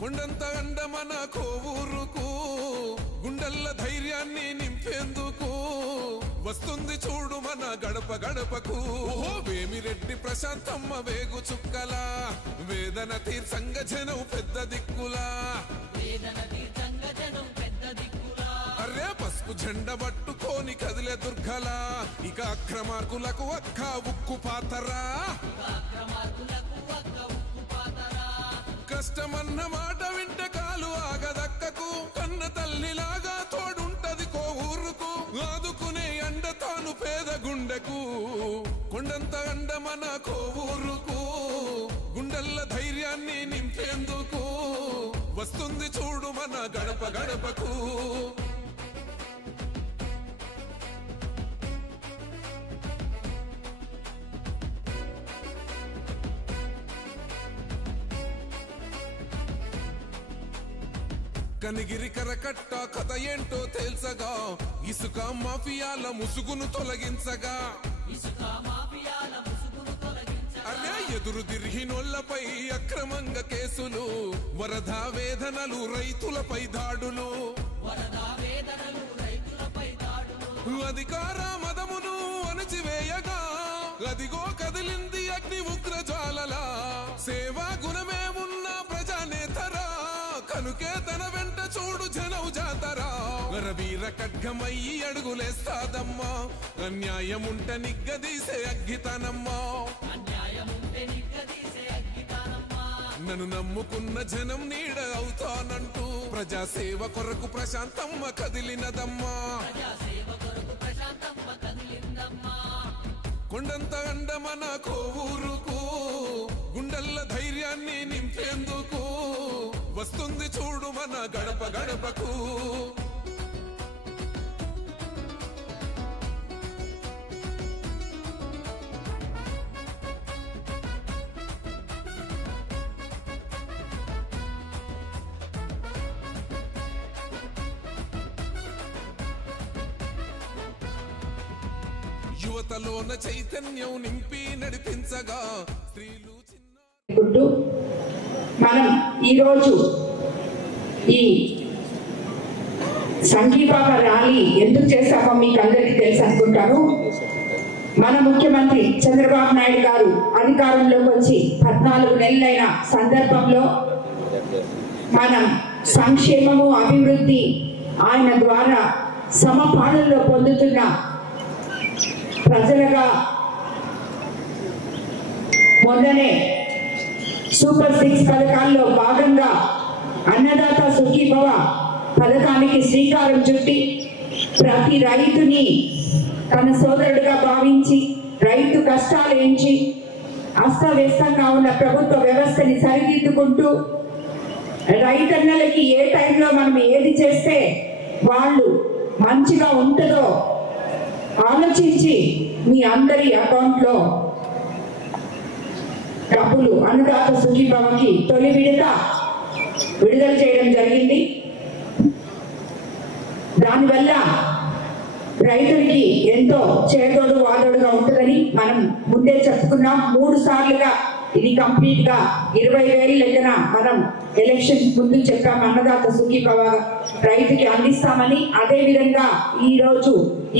కొండంత అండ మన కోవూరుకు గుండెల్ల ధైర్యాన్ని నింపేందుకు వస్తుంది చూడు మన గడప గడపకు. వేమిరెడ్డి ప్రశాంతమ్మ వేగు చుక్కలా వేదన తీర్చంగ జనం పెద్ద దిక్కులా అరే పసుపు జెండ పట్టుకోని కదిలే దుర్గలా ఇక అక్రమార్కులకు అక్క ఉక్కు పాతరా. కష్టమన్న మాట వింటే కాలు ఆగదక్కకు కన్న తల్లిలాగా తోడుంటది కోవూరుకు ఆదుకునే అండ తాను పేద గుండెకు. కొండంత అండ మన కోవూరుకు గుండెల్ల ధైర్యాన్ని నింపేందుకు వస్తుంది చూడు మన గడప గడపకు. కనిగిరి కరకట్ట కథ ఏంటో తేల్చగా ఇసుక మాఫియాల ముసుగును తొలగించగా అరే ఎదురు తిరిగినోళ్లపై అక్రమంగా కేసులు వరద వేదనలు రైతులపై దాడులు అధికార మదమును అణచివేయగా అదిగో కదిలింది అగ్ని ఉగ్రజ్వాలలా. సేవా గుణమే ఉన్న ప్రజానేతరా కనుకే తన వెంట చూడు జనం జాతరా. వీర ఖడ్గమయ్యి అడుగులేస్తాదమ్మా అన్యాయముంట నిగ్గదీసే అగ్గితనమ్మా. నన్ను నమ్ముకున్న జనం నీడ అవుతానంటూ ప్రజాసేవ కొరకు ప్రశాంతమ్మ కదిలినదమ్మా. కొండంత అండ మన కోవూరుకు గుండెల్ల ధైర్యాన్ని నింపేందుకు వస్తుంది చూడు మన గడప గడపకు. యువతలోన చైతన్యం నింపి నడిపించగా స్త్రీలు మనం ఈరోజు ఈ సంఘీభావ ర్యాలీ ఎందుకు చేశామో మీకు అందరికీ తెలుసు అనుకుంటాను. మన ముఖ్యమంత్రి చంద్రబాబు నాయుడు గారు అధికారంలోకి వచ్చి 14 నెలలైన సందర్భంలో మనం సంక్షేమము అభివృద్ధి ఆయన ద్వారా సమపాలనలో పొందుతున్న ప్రజలుగా మొన్ననే సూపర్ 6 పథకాల్లో భాగంగా అన్నదాత సుఖీభవ పథకానికి శ్రీకారం చుట్టి ప్రతి రైతుని తన సోదరుడిగా భావించి రైతు కష్టాలు ఎంచి అస్తవ్యస్తంగా ఉన్న ప్రభుత్వ వ్యవస్థని సరిదిద్దుకుంటూ రైతన్నలకి ఏ టైంలో మనం ఏది చేస్తే వాళ్ళు మంచిగా ఉంటుందో ఆలోచించి మీ అందరి అకౌంట్లో డబ్బులు అన్నదాత సుఖీభవకి తొలి విడుదల చేయడం జరిగింది. దానివల్ల రైతులకి ఎంతో చేదోడు వాదోడుగా ఉంటుందని మనం ముందే చెప్పుకున్నాం. 3 సార్లుగా ఇది కంప్లీట్ గా 20,000 లెక్కన మనం ఎలక్షన్ ముందు చెప్పాం అన్నదాత సుఖీభవ రైతుకి అందిస్తామని. అదే విధంగా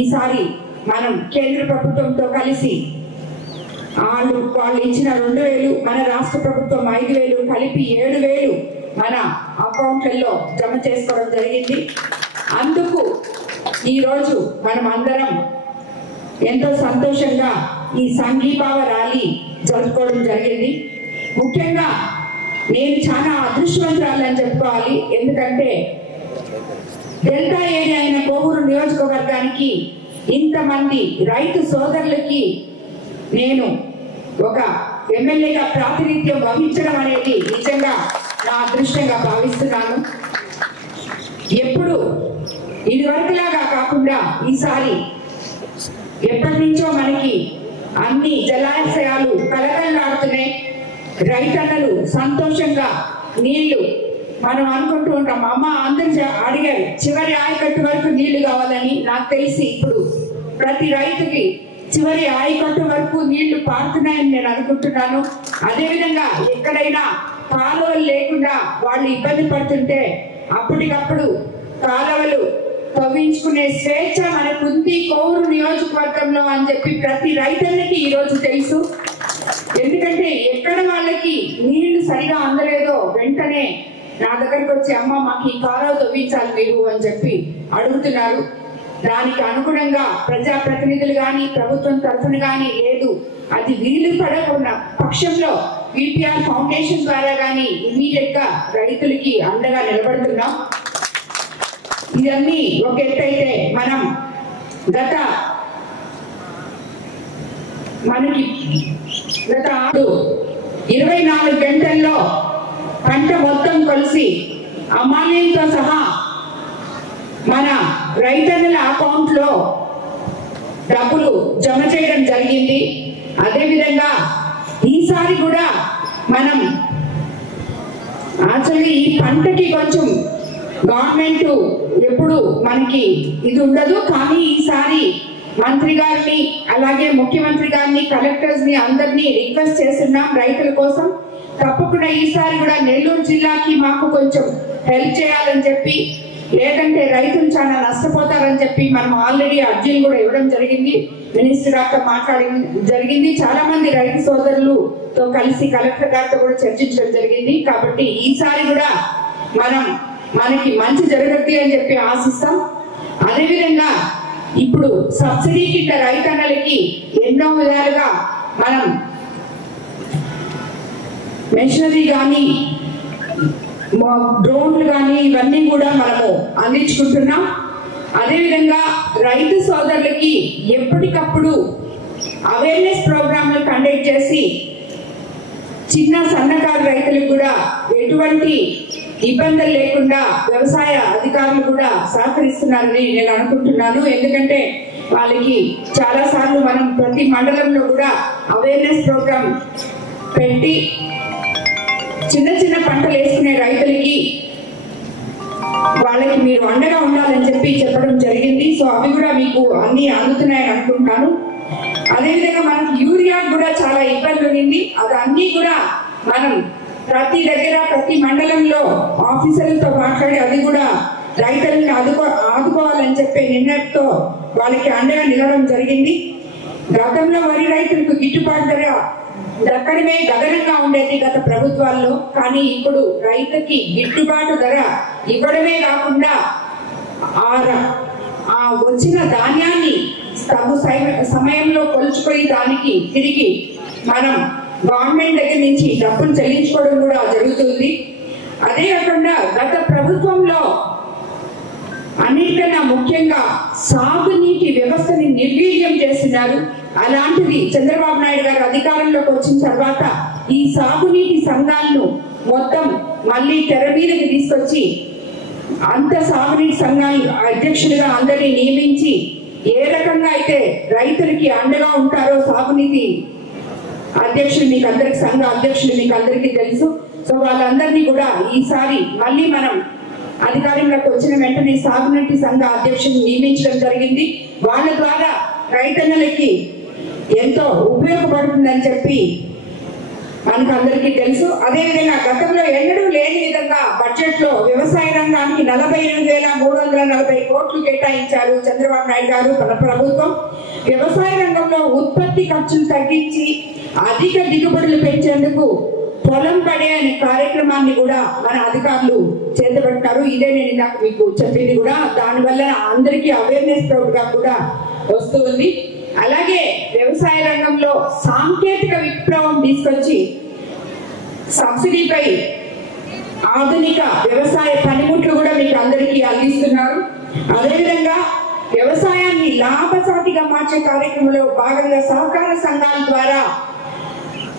ఈసారి మనం కేంద్ర ప్రభుత్వంతో కలిసి వాళ్ళు ఇచ్చిన 2,000 మన రాష్ట్ర ప్రభుత్వం 5,000 కలిపి 7,000 మన అకౌంట్లలో జమ చేసుకోవడం జరిగింది. అందుకు ఈరోజు మనం అందరం ఎంతో సంతోషంగా ఈ సంఘీభావ ర్యాలీ జరుపుకోవడం జరిగింది. ముఖ్యంగా నేను చాలా అదృష్టవంతురాలని చెప్పుకోవాలి. ఎందుకంటే డెల్టా ఏరియా అయిన కోవూరు నియోజకవర్గానికి ఇంతమంది రైతు సోదరులకి నేను ఒక ఎమ్మెల్యేగా ప్రాతినిధ్యం వహించడం అనేది నిజంగా నా అదృష్టంగా భావిస్తున్నాను. ఎప్పుడు ఇదివరకులాగా కాకుండా ఈసారి ఎప్పటి నుంచో మనకి అన్ని జలాశయాలు కలకలలాడుతున్నాయి. రైతన్నలు సంతోషంగా నీళ్లు మనం అనుకుంటూ ఉంటాం, అమ్మ అందరూ అడిగారు చివరి ఆయకట్టు వరకు నీళ్లు కావాలని. నాకు తెలిసి ఇప్పుడు ప్రతి రైతుకి చివరి ఆయకట్టు వరకు నీళ్లు పారుతున్నాయని నేను అనుకుంటున్నాను. అదేవిధంగా ఎక్కడైనా కాలువలు లేకుండా వాళ్ళు ఇబ్బంది పడుతుంటే అప్పటికప్పుడు కాలువలు తవ్వించుకునే స్వేచ్ఛ మనకుంది కోవూరు నియోజకవర్గంలో అని చెప్పి ప్రతి రైతులకి ఈరోజు తెలుసు. ఎందుకంటే ఎక్కడ వాళ్ళకి నీళ్లు సరిగా అందలేదో వెంటనే నా దగ్గరకు వచ్చి అమ్మ మాకు ఈ కాలువ తవ్వించాలి మీరు అని చెప్పి అడుగుతున్నారు. దానికి అనుగుణంగా ప్రజాప్రతినిధులు కానీ ప్రభుత్వం తరఫున కానీ లేదు, అది వీలు పడకున్న పక్షంలో విపిఆర్ ఫౌండేషన్ ద్వారా కానీ ఇమీడియట్ గా రైతులకి అండగా నిలబడుతున్నాం. ఇవన్నీ ఒక ఎత్తైతే మనం గత 24 గంటల్లో పంట మొత్తం కలిసి అమాన్యంతో సహా మన రైతన్నల అకౌంట్ లో డబ్బులు జమ చేయడం జరిగింది. అదేవిధంగా ఈసారి కూడా మనం యాక్చువల్లీ ఈ పంటకి కొంచెం గవర్నమెంట్ ఎప్పుడు మనకి ఇది ఉండదు, కానీ ఈసారి మంత్రి గారిని అలాగే ముఖ్యమంత్రి గారిని కలెక్టర్స్ ని అందరినీ రిక్వెస్ట్ చేస్తున్నాం రైతుల కోసం. తప్పకుండా ఈసారి కూడా నెల్లూరు జిల్లాకి మాకు కొంచెం హెల్ప్ చేయాలని చెప్పి, లేదంటే రైతులు చాలా నష్టపోతారని చెప్పి మనం ఆల్రెడీ అర్జీలు కూడా ఇవ్వడం జరిగింది. మినిస్టర్ గారితో మాట్లాడడం జరిగింది. చాలా మంది రైతు సోదరులతో కలిసి కలెక్టర్ గారితో కూడా చర్చించడం జరిగింది. కాబట్టి ఈసారి కూడా మనకి మంచి జరగద్ది అని చెప్పి ఆశిస్తాం. అదేవిధంగా ఇప్పుడు సబ్సిడీ కింద రైతన్నలకి ఎన్నో విధాలుగా మనం మెషినరీ కానీ డ్రోన్లు కానీ ఇవన్నీ కూడా మనము అందించుకుంటున్నాం. అదేవిధంగా రైతు సోదరులకి ఎప్పటికప్పుడు అవేర్నెస్ ప్రోగ్రాంలు కండక్ట్ చేసి చిన్న సన్నకారు రైతులకు కూడా ఎటువంటి ఇబ్బందులు లేకుండా వ్యవసాయ అధికారులు కూడా సహకరిస్తున్నారని నేను అనుకుంటున్నాను. ఎందుకంటే వాళ్ళకి చాలా సార్లు మనం ప్రతి మండలంలో కూడా అవేర్నెస్ ప్రోగ్రాం పెట్టి చిన్న చిన్న పంటలు వేసుకునే రైతులకి వాళ్ళకి మీరు అండగా ఉండాలని చెప్పి చెప్పడం జరిగింది. సో అవి కూడా మీకు అన్ని అందుతున్నాయని అనుకుంటాను. అదేవిధంగా మనకి యూరియా కూడా చాలా ఇబ్బంది ఉంది. అది అన్ని కూడా మనం ప్రతి దగ్గర ప్రతి మండలంలో ఆఫీసర్లతో మాట్లాడి అది కూడా రైతులను ఆదుకోవాలని చెప్పే నిర్ణయంతో వాళ్ళకి అండగా నిలవడం జరిగింది. గతంలో వరి రైతులకు గిట్టుబాటు ధర దక్కడమే గగనంగా ఉండేది గత ప్రభుత్వాల్లో, కానీ ఇప్పుడు రైతుకి గిట్టుబాటు ధర ఇవ్వడమే కాకుండా ఆ వచ్చిన ధాన్యాన్ని తగు సమయంలో కొలుచుకొని దానికి తిరిగి మనం గవర్నమెంట్ దగ్గర నుంచి డబ్బులు చెల్లించుకోవడం కూడా జరుగుతుంది. అదే కాకుండా గత ప్రభుత్వంలో అన్నిటికన్నా ముఖ్యంగా సాగునీటి వ్యవస్థని నిర్వీర్యం చేస్తున్నారు. అలాంటిది చంద్రబాబు నాయుడు గారు అధికారంలోకి వచ్చిన తర్వాత ఈ సాగునీటి సంఘాలను మొత్తం మళ్ళీ తెర మీదకి తీసుకొచ్చి అంత సాగునీటి సంఘాలు అధ్యక్షులుగా అందరినీ నియమించి ఏ రకంగా అయితే రైతులకి అండగా ఉంటారో సాగునీటి అధ్యక్షులు మీకు అందరికి సంఘ అధ్యక్షులు మీకు అందరికీ తెలుసు. సో వాళ్ళందరినీ కూడా ఈసారి మళ్ళీ మనం అధికారంలోకి వచ్చిన వెంటనే సాగునీటి సంఘ అధ్యక్షులు నియమించడం జరిగింది. వాళ్ళ ద్వారా రైతన్నలకి ఎంతో ఉపయోగపడుతుందని చెప్పి మనకు అందరికీ తెలుసు. అదేవిధంగా గతంలో ఎన్నడూ లేని విధంగా బడ్జెట్ లో వ్యవసాయ రంగానికి 48,340 కోట్లు కేటాయించారు చంద్రబాబు నాయుడు గారు మన ప్రభుత్వం. వ్యవసాయ రంగంలో ఉత్పత్తి ఖర్చులు తగ్గించి అధిక దిగుబడులు పెంచేందుకు పొలం పడే అనే కార్యక్రమాన్ని కూడా మన అధికారులు చేపట్టారు. ఇదే నేను ఇందాక మీకు చెప్పింది కూడా. దానివల్ల అందరికీ అవేర్నెస్ ప్రోగ్రామ్ కూడా వస్తుంది. అలాగే వ్యవసాయ రంగంలో సాంకేతిక విప్లవం తీసుకొచ్చి సబ్సిడీపై ఆధునిక వ్యవసాయ పనిముట్లు కూడా మీకు అందరికీ అందిస్తున్నారు. అదేవిధంగా వ్యవసాయాన్ని లాభసాటిగా మార్చే కార్యక్రమంలో భాగంగా సహకార సంఘాల ద్వారా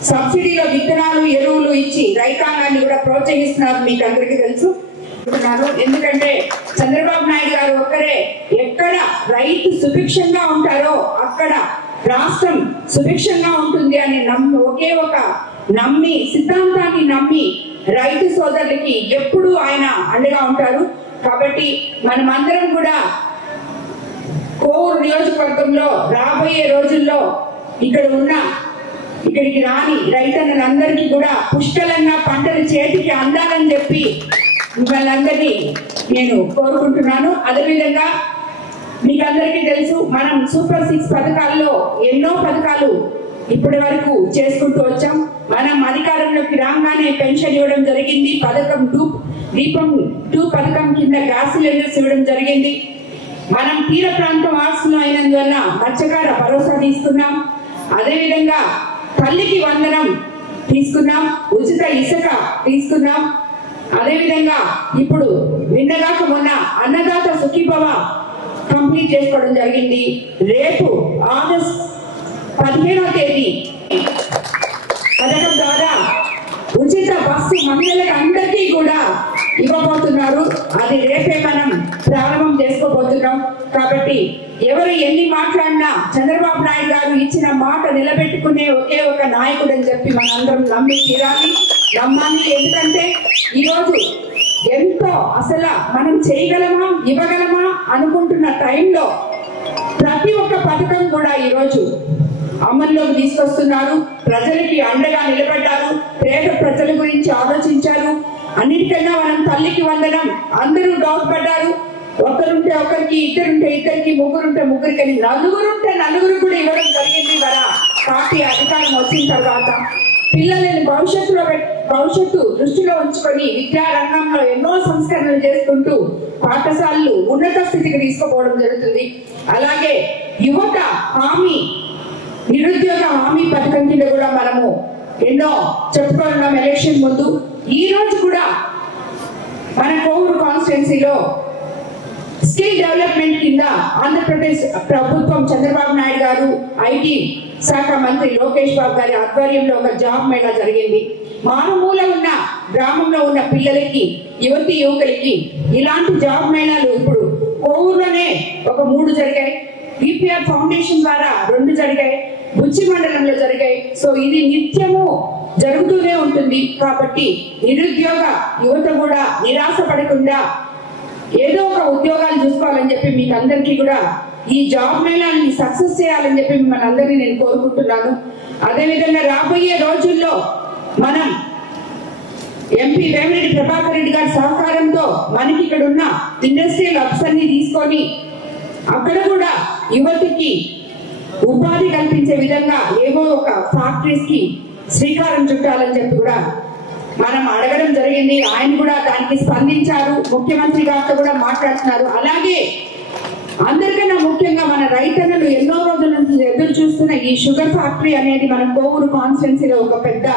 సబ్సిడీలో విత్తనాలు ఎరువులు ఇచ్చి రైతాంగాన్ని కూడా ప్రోత్సహిస్తున్నారు, మీకు అందరికీ తెలుసు. ఎందుకంటే చంద్రబాబు నాయుడు గారు ఒక్కరే ఎక్కడ రైతు సుభిక్షంగా ఉంటారో అక్కడ రాష్ట్రం సుభిక్షంగా ఉంటుంది అని ఒకే ఒక నమ్మి, సిద్ధాంతాన్ని నమ్మి రైతు సోదరులకి ఎప్పుడూ ఆయన అండగా ఉంటారు. కాబట్టి మనమందరం కూడా కోవూరు నియోజకవర్గంలో రాబోయే రోజుల్లో ఇక్కడికి రాని రైతన్నలందరికీ కూడా పుష్కలంగా పంటలు చేతికి అందాలని చెప్పి మిమ్మల్ని అందరినీ నేను కోరుకుంటున్నాను. అదేవిధంగా మీకు అందరికీ తెలుసు, మనం సూపర్ 6 పథకాల్లో ఎన్నో పథకాలు ఇప్పటి వరకు చేసుకుంటూ వచ్చాం. మనం అధికారంలోకి రాగానే పెన్షన్ ఇవ్వడం జరిగింది, దీపం 2 పథకం కింద గ్యాస్ సిలిండర్స్ ఇవ్వడం జరిగింది. మనం తీర ప్రాంతం వాసులు అయినందువల్ల మత్స్యకార భరోసా తీసుకున్నాం. అదేవిధంగా తల్లికి వందనం తీసుకున్నాం, ఉచిత ఇసుక తీసుకున్నాం. అదేవిధంగా ఇప్పుడు నిన్నగాక మొన్న అన్నదాత సుఖీభవ కంప్లీట్ చేసుకోవడం జరిగింది. రేపు ఆగస్ట్ 15వ తేదీ పథకం ద్వారా ఉచిత బస్సు మహిళలకు అందరికీ కూడా ఇవ్వబోతున్నారు. అది రేపే మనం ప్రారంభం చేసుకోబోతున్నాం. కాబట్టి ఎవరు ఎన్ని మాట్లాడినా చంద్రబాబు నాయుడు గారు ఇచ్చిన మాట నిలబెట్టుకునే ఒకే ఒక నాయకుడు అని చెప్పి మనందరం నమ్మి తీరాలి, నమ్మాలి. ఎందుకంటే ఈరోజు ఎంతో అసలు మనం చేయగలమా, ఇవ్వగలమా అనుకుంటున్న టైంలో ప్రతి ఒక్క పథకం కూడా ఈరోజు అమల్లోకి తీసుకొస్తున్నారు. ప్రజలకి అండగా నిలబడ్డారు, పేద ప్రజల గురించి ఆలోచించారు. అన్నిటికన్నా మనం తల్లికి వందనం అందరూ డౌట్ పడ్డారు. ఒకరుంటే ఒకరికి, ఇద్దరుంటే ఇద్దరికి, ముగ్గురుంటే ముగ్గురికి, నలుగురుంటే నలుగురు కూడా ఇవ్వడం జరిగింది. మన పార్టీ అధికారం వచ్చిన తర్వాత పిల్లలని భవిష్యత్తు దృష్టిలో ఉంచుకొని విద్యా రంగంలో ఎన్నో సంస్కరణలు చేసుకుంటూ పాఠశాలలు ఉన్నత స్థితికి తీసుకుపోవడం జరుగుతుంది. అలాగే యువత హామీ, నిరుద్యోగ హామీ పథకం కింద కూడా మనము ఎన్నో చెప్పుకున్నాం ఎలక్షన్ ముందు. ఈ రోజు కూడా మన కోవూరు కాన్స్టిట్యున్సీలో స్కిల్ డెవలప్మెంట్ కింద ఆంధ్రప్రదేశ్ ప్రభుత్వం చంద్రబాబు నాయుడు గారు, ఐటీ శాఖ మంత్రి లోకేష్ బాబు గారి ఆధ్వర్యంలో ఒక జాబ్ మేళా జరిగింది. మారుమూల ఉన్న గ్రామంలో ఉన్న పిల్లలకి, యువతి యువకులకి ఇలాంటి జాబ్ మేళాలు ఇప్పుడు కోవూరులోనే ఒక 3 జరిగాయి. పిపిఆర్ ఫౌండేషన్ ద్వారా 2 జరిగాయి, బుచ్చి మండలంలో జరిగాయి. సో ఇది నిత్యము జరుగుతూనే ఉంటుంది. కాబట్టి నిరుద్యోగ యువత కూడా నిరాశ పడకుండా ఏదో ఒక ఉద్యోగాలు చూసుకోవాలని చెప్పి మీకు అందరికీ కూడా ఈ జాబ్ మేళాన్ని సక్సెస్ చేయాలని చెప్పి మిమ్మల్ని అందరినీ నేను కోరుకుంటున్నాను. అదేవిధంగా రాబోయే రోజుల్లో మనం ఎంపీ వేమిరెడ్డి ప్రభాకర్ రెడ్డి గారి సహకారంతో మనకి ఇక్కడ ఉన్న ఇండస్ట్రియల్ హబ్స్ అన్ని తీసుకొని అక్కడ కూడా యువతికి ఉపాధి కల్పించే విధంగా ఏవో ఒక ఫ్యాక్టరీస్ కి శ్రీకారం చుట్టాలని చెప్పి కూడా మనం అడగడం జరిగింది. ఆయన కూడా దానికి స్పందించారు, ముఖ్యమంత్రి గారితో కూడా మాట్లాడుతున్నారు. అలాగే అందరికన్నా ముఖ్యంగా మన రైతన్నలు ఎన్నో రోజుల నుంచి ఎదురు చూస్తున్న ఈ షుగర్ ఫ్యాక్టరీ అనేది మన కోవూరు కాన్స్టిట్యున్సీలో ఒక పెద్ద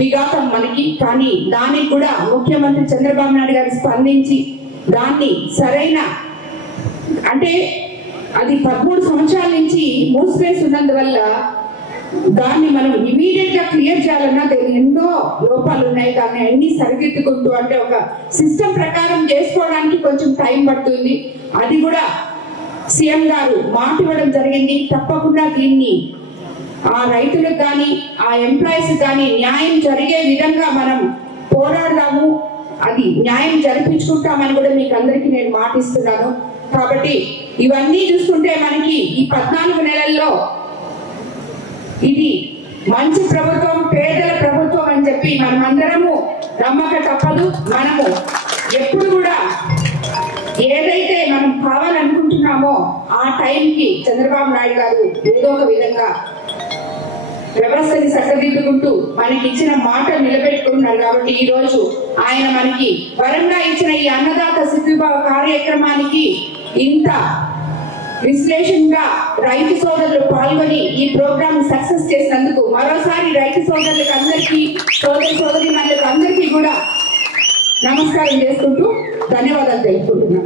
విఘాతం మనకి. కానీ దానికి కూడా ముఖ్యమంత్రి చంద్రబాబు నాయుడు గారు స్పందించి దాన్ని సరైన, అంటే అది 13 సంవత్సరాల నుంచి మూసివేసి ఉన్నందువల్ల దాన్ని మనం ఇమీడియట్ గా క్లియర్ చేయాలన్నా ఎన్నో లోపాలు ఉన్నాయి. దాన్ని అన్ని సరిదిద్దుకుంటూ, అంటే ఒక సిస్టమ్ ప్రకారం చేసుకోవడానికి కొంచెం టైం పడుతుంది. అది కూడా సీఎం గారు మాట ఇవ్వడం జరిగింది. తప్పకుండా దీన్ని ఆ రైతులకు కానీ ఆ ఎంప్లాయీస్ కానీ న్యాయం జరిగే విధంగా మనం పోరాడదాము, అది న్యాయం జరిపించుకుంటామని కూడా మీకు అందరికీ నేను మాటిస్తున్నాను. కాబట్టి ఇవన్నీ చూసుకుంటే మనకి ఈ 14 నెలల్లో ఇది మంచి ప్రభుత్వం, పేదల ప్రభుత్వం అని చెప్పి మనమందరము నమ్మక తప్పదు. మనము ఎప్పుడు కూడా ఏదైతే మనం కావాలనుకుంటున్నామో ఆ టైంకి చంద్రబాబు నాయుడు గారు ఏదో ఒక విధంగా వ్యవస్థని సరిదిద్దుకుంటూ మనకి ఇచ్చిన మాట నిలబెట్టుకుంటున్నారు. కాబట్టి ఈ రోజు ఆయన మనకి వరంగా ఇచ్చిన ఈ అన్నదాత సుఖీభవ కార్యక్రమానికి ఇంత విశ్లేషణగా రైతు సోదరులు పాల్గొని ఈ ప్రోగ్రామ్ సక్సెస్ చేసినందుకు మరోసారి రైతు సోదరులకు అందరికీ, సోదరి మనులకు అందరికీ కూడా నమస్కారం చేసుకుంటూ ధన్యవాదాలు తెలుపుకుంటున్నాను.